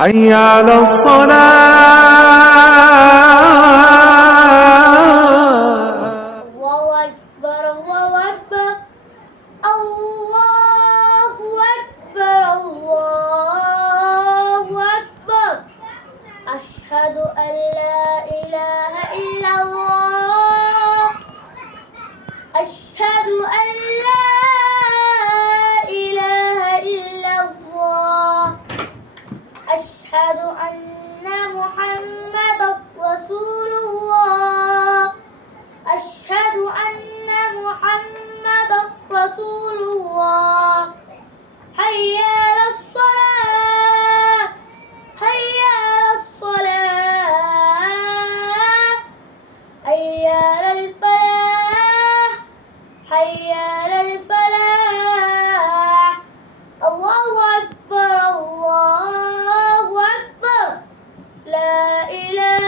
حي على الصلاة. الله أكبر الله أكبر الله أكبر الله أكبر أشهد أن لا إله إلا الله أشهد أن لا إله إلا الله أشهد أن محمدا رسول الله أشهد أن محمدا رسول الله حي على الصلاة حي على الصلاة حي على الفلاح حي على الفلاح الله أكبر الله أكبر لا إله